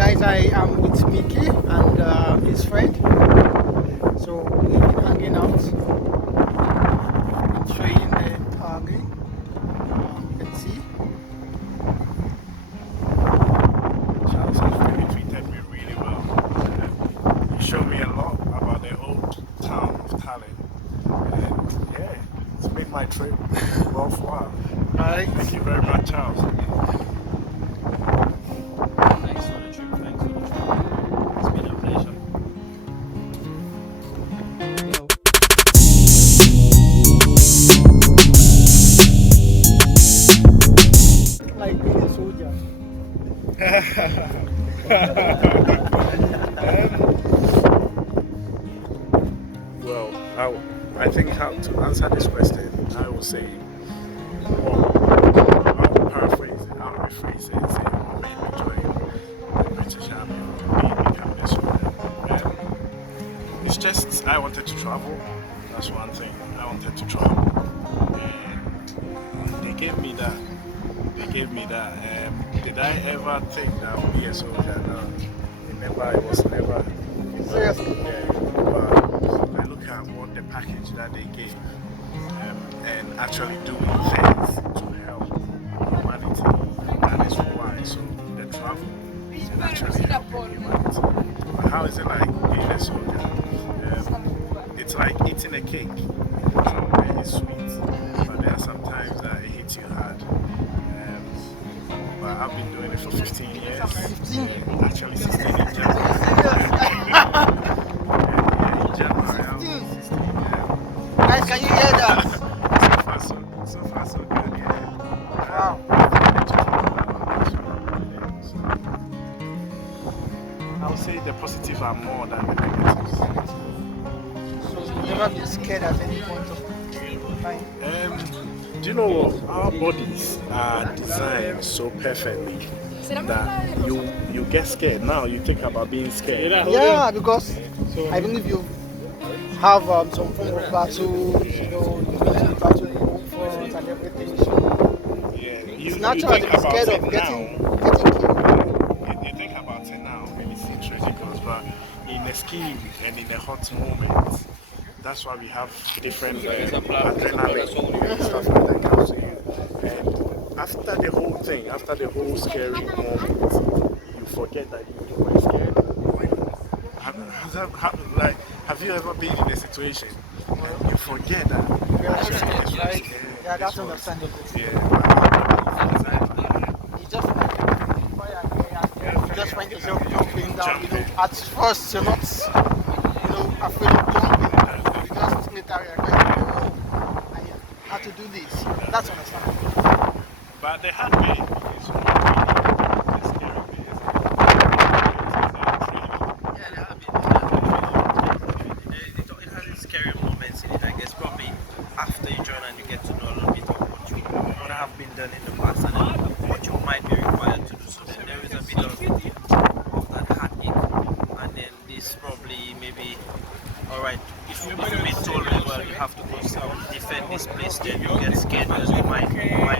guys, I am with Mickey and his friend. So we've been hanging out and showing the Army. You can see. Charles has really treated me really well. He showed me a lot about the old town of Tallinn. And yeah, it's made my trip worthwhile. Right. Thank you very much, Charles. Thanks for the trip. It's been a pleasure. Like being a soldier. Well, I think how to answer this question, I will say, well, I'll paraphrase it, I'll rephrase it and say, what made me join the British Army or me becoming a soldier. It's just, I wanted to travel, that's one thing, I wanted to travel, and they gave me that. Did I ever think that I would be a soldier? No, it was never. Seriously. Yeah, but I look at what the package that they gave and actually doing things to help humanity. That is why. So the travel is actually helping humanity. But how is it like being a soldier? It's like eating a cake. It's sweet, but there are some times that it hits you hard. But I've been doing it for 15 years. Actually 16 in January. In January, I'm 16. Guys, can you hear that? So far so good, yeah. Wow. I would say the positives are more than the negatives. So you've never been scared at any point of time? Do you know what? Our bodies are designed so perfectly that you get scared. Now you think about being scared. Yeah, because I believe you have some form of battle, you know, you've been to the battle in home front and everything. So Yeah, it's natural to be scared of getting killed. You think about it now, and it seems ridiculous, but in a scheme and in a hot moment, that's why we have different adrenaline and stuff like that comes to you. And after the whole thing, after the whole scary moment, you forget that you were scared. Have you ever been in a situation and you forget that you actually Right? scared? Yeah, that's understandable. Yeah. You just you just find yourself jumping down. You know, at first you're not, you know, afraid of jumping. You just later realize, oh, I had to do this. That's understandable. But the hard way is not really the scary way, is it? Yeah, it has its scary moments in it, I guess. Probably after you join and you get to know a little bit of what have been done in the past and then what you might be required to do. So then there is a bit of that heartache, and then this probably maybe, alright, if you've been told, well, you have to go defend this place, then you get scared because you might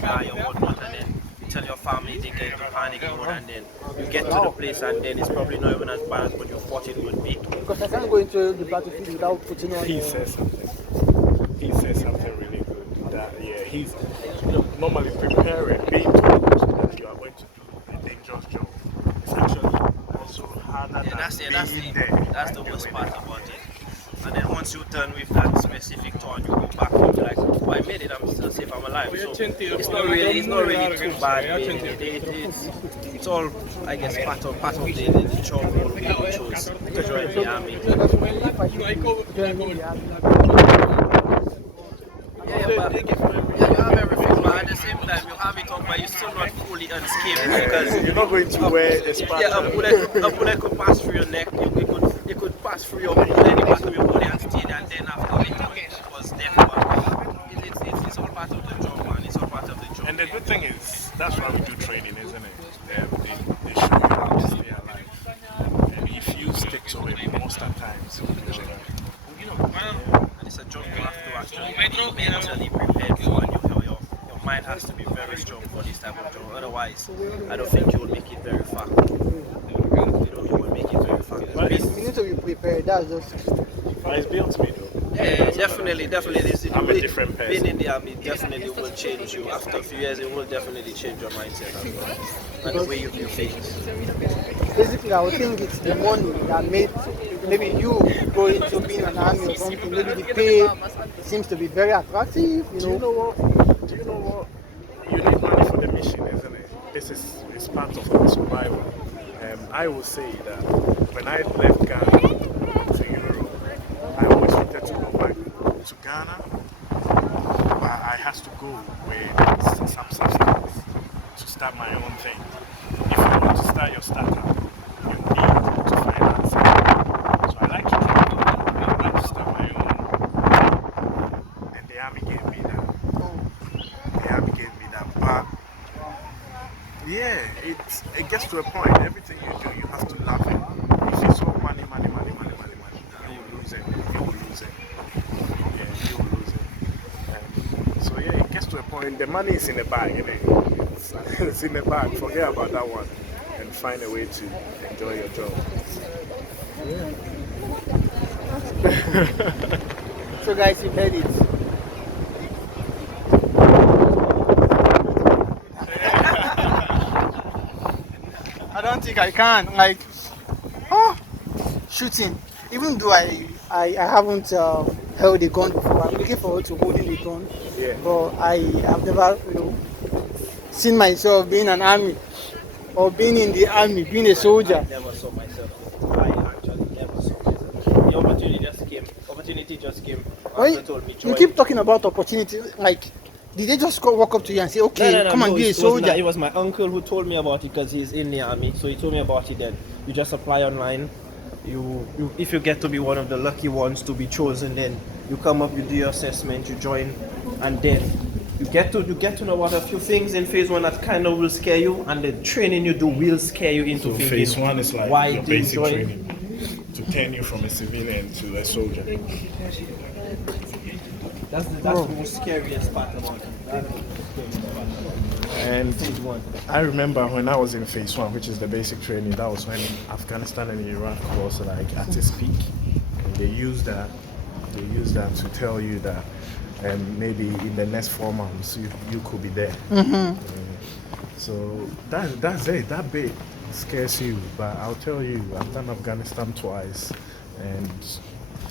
die or whatnot, and then you tell your family, they get into panic mode, and then you get to the place and then it's probably not even as bad as what you thought it would be. Because I can't go into the battlefield without putting on. He says something. He says something really good. That he's normally preparing, being told that you are going to do a dangerous job. It's actually also harder than being there. That's the worst part about it. And then once you're done with that specific tour and you go back, you'll be like, oh, I made it, I'm still safe, I'm alive. So it's not really too bad. It's all, I guess, part of the job role we chose to join the army. Yeah, but you have everything, but at the same time you have it all, but you're still not fully unscathed because you're not going to wear a Spartan. Yeah, a bullet could pass through your neck, it could pass through your body, any part of your body and stay there, and then after it was death. But it's all part of the job, man. It's all part of the job. And the good thing is, that's why we do training, isn't it? They show you how to stay alive. And if you stick to it most of the times, And it's a job you have to actually be mentally prepared for, and your mind has to be very strong for this type of job. Otherwise, I don't think you will make it very far. that's just. It's built me though. Yeah, definitely. This, I'm a different person. Being in the army definitely will change you. After a few years, it will definitely change your mindset as well, and the way you view things. Basically, I would think it's the money that made maybe you go into being an army or something. Maybe the pay seems to be very attractive. Do you know what? You need money for the mission, isn't it? This is part of our survival. I will say that when I left Ghana to Europe, I always wanted to go back to Ghana, but I had to go with some substance to start my own thing. If you want to start your startup, you need to finance it. So I like to travel, I like to start my own. And the army gave me that. But yeah, it gets to a point. Everything you do, you have to love it. If it's all money, you will lose it. Yeah, you will lose it. So yeah, it gets to a point. The money is in the bag, isn't it? It's in the bag. Forget about that one and find a way to enjoy your job. So guys, you heard it. I don't think I can. Like, shooting. Even though I haven't held a gun before, I'm looking forward to holding a gun. Yeah. But I have never, seen myself being an army or being in the army, being a soldier. I never saw myself. I actually never saw myself. The opportunity just came. Well, Told me, you keep talking about opportunity. Like, did they just walk up to you and say, okay, come and be a soldier? It was my uncle who told me about it because he's in the army. So he told me about it then. You just apply online. You if you get to be one of the lucky ones to be chosen, then you come up, you do your assessment, you join, and then you get to know about a few things in phase one that kind of will scare you, and the training you do will scare you into thinking. Phase one is like why your do you basic join? training to turn you from a civilian to a soldier. That's the most scariest part about it. And Phase one. I remember when I was in phase one, which is the basic training, that was when Afghanistan and Iraq was like at its peak. And they used that to tell you that maybe in the next 4 months you could be there. So that's it. That bit scares you, but I'll tell you, I've done Afghanistan twice, and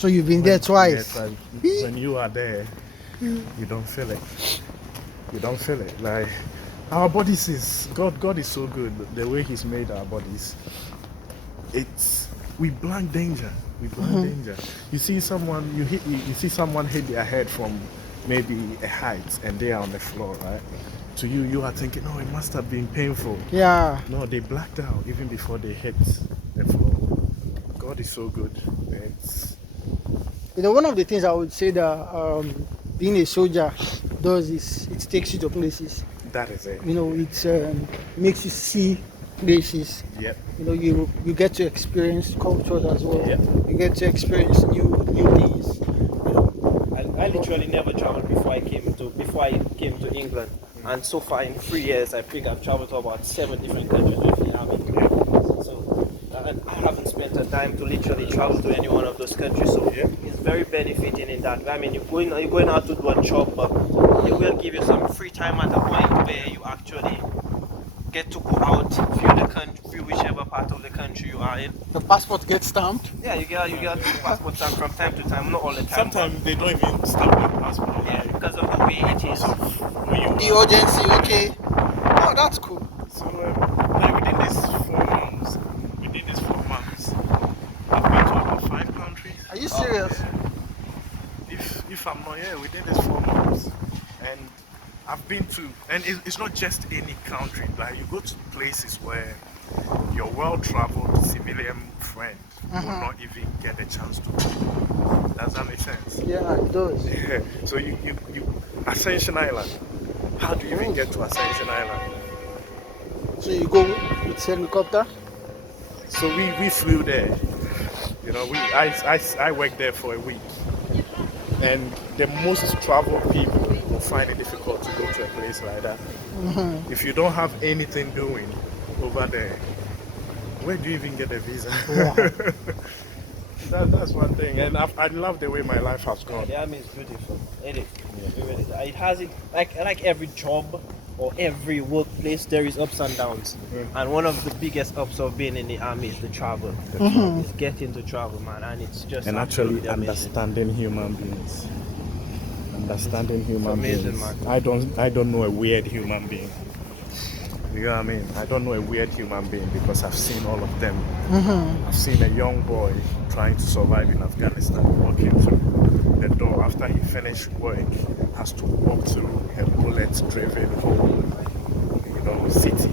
So you've been there twice. yes, when you are there, you don't feel it. You don't feel it. Like our bodies is God is so good. The way He's made our bodies, we blank danger. We blank danger. You see someone hit their head from maybe a height and they are on the floor, right? To you are thinking, oh, it must have been painful. Yeah. No, they blacked out even before they hit the floor. God is so good. One of the things I would say that being a soldier does is it takes you to places. That is it. It makes you see places. Yep. You get to experience cultures as well. Yep. You get to experience new things. I literally never traveled before I came to England, and so far in 3 years I think I've traveled to about 7 different countries with the army. So I haven't spent a dime to literally travel to any one of those countries. So it's very benefiting in that. I mean, you're going out to do a job, but it will give you some free time at a point where you actually get to go out, view whichever part of the country you are in. The passport gets stamped. Yeah, you get the passport stamp from time to time, not all the time. Sometimes they don't even stamp your passport. Yeah, because of the way it is. The urgency, okay. Oh, that's cool. So like within these 4 months, I've been to about 5 countries. Are you serious? If I'm not here, within these 4 months, and I've been to, and it's not just any country. Like you go to places where your well-traveled civilian friend will not even get a chance to go. Does that make sense? Yeah, it does. Yeah. So you Ascension Island. How do you even get to Ascension Island? So you go with helicopter? So we flew there. I worked there for a week. And the most traveled people will find it difficult to go to a place like that. If you don't have anything doing over there, where do you even get a visa? That's one thing, and I love the way my life has gone. The army is beautiful. It is. It really is. It has it like every job or every workplace. There is ups and downs, and one of the biggest ups of being in the army is the travel. It's getting to travel, man, and it's just And actually absolutely amazing. understanding human beings. Understanding human amazing, beings. man. I don't know a weird human being. You know what I mean? I don't know a weird human being because I've seen all of them. I've seen a young boy trying to survive in Afghanistan, walking through the door after he finished work, has to walk through a bullet-driven whole, city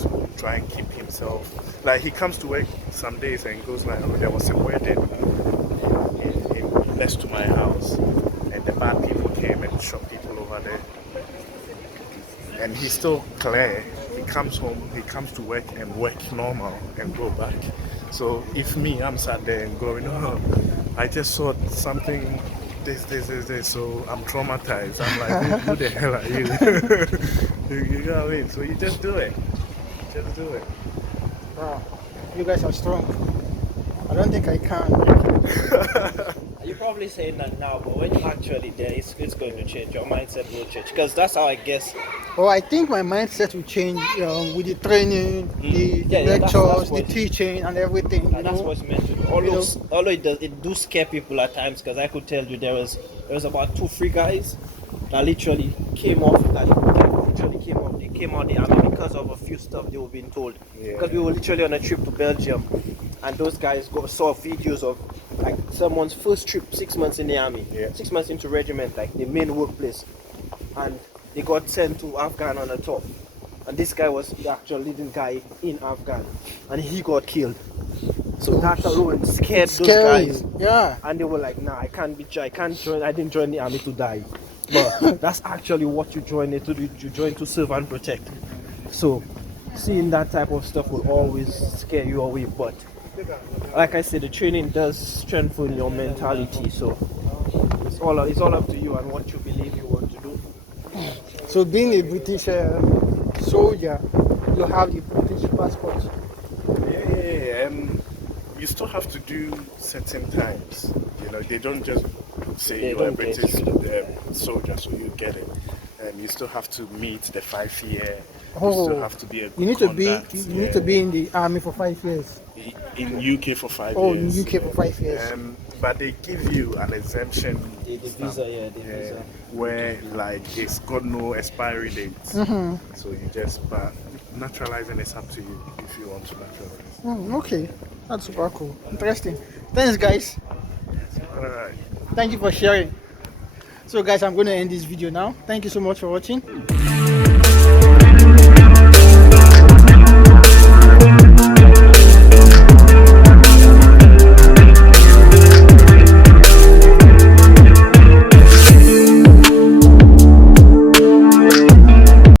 to try and keep himself. Like he comes to work some days and goes like, "Oh, there was a wedding next to my house, and the bad people came and shot people over there." And he's still clear. He comes home, he comes to work and work normal and go back. So if me, I'm sat there and going, "Oh, I just saw something, this, so I'm traumatized." I'm like, who the hell are you? You know what I mean? So you just do it. Just do it. Wow, you guys are strong. I don't think I can. You're probably saying that now, but when you're actually there, it's going to change. Your mindset will change. Because that's how I guess. Well, I think my mindset will change with the training, the that's lectures, the what- teaching, and everything. And that's what's meant to do. Although it do scare people at times, because I could tell you there was about 2-3 guys that literally came off. They came out the army because of a few stuff they were being told. Yeah. Because we were literally on a trip to Belgium, and those guys saw videos of like someone's first trip 6 months in the army, 6 months into regiment, like the main workplace, and they got sent to Afghan on a tour. And this guy was the actual leading guy in Afghan, and he got killed. So that alone scared those guys. Yeah. And they were like, "Nah, I can't join. I didn't join the army to die." But that's actually what you join it to do. You join to serve and protect. So seeing that type of stuff will always scare you away. But like I said, the training does strengthen your mentality. So it's all up to you and what you believe you want to do. So being a British soldier, you have the British passport. Yeah. You still have to do certain times. They don't just say They you're a don't get British you. soldier, so you get it. You still have to meet the 5-year. You Oh, still have to be a good you need to be conduct, you need to be in the army for 5 years. in UK for 5 Oh, in years. UK for 5 years. But they give you an exemption The stamp, visa, the visa. where like it's got no expiry date. So you just, but naturalizing is up to you if you want to naturalize. Okay, that's super cool. Interesting. Thanks, guys. All right. Thank you for sharing. So, guys, I'm going to end this video now. Thank you so much for watching.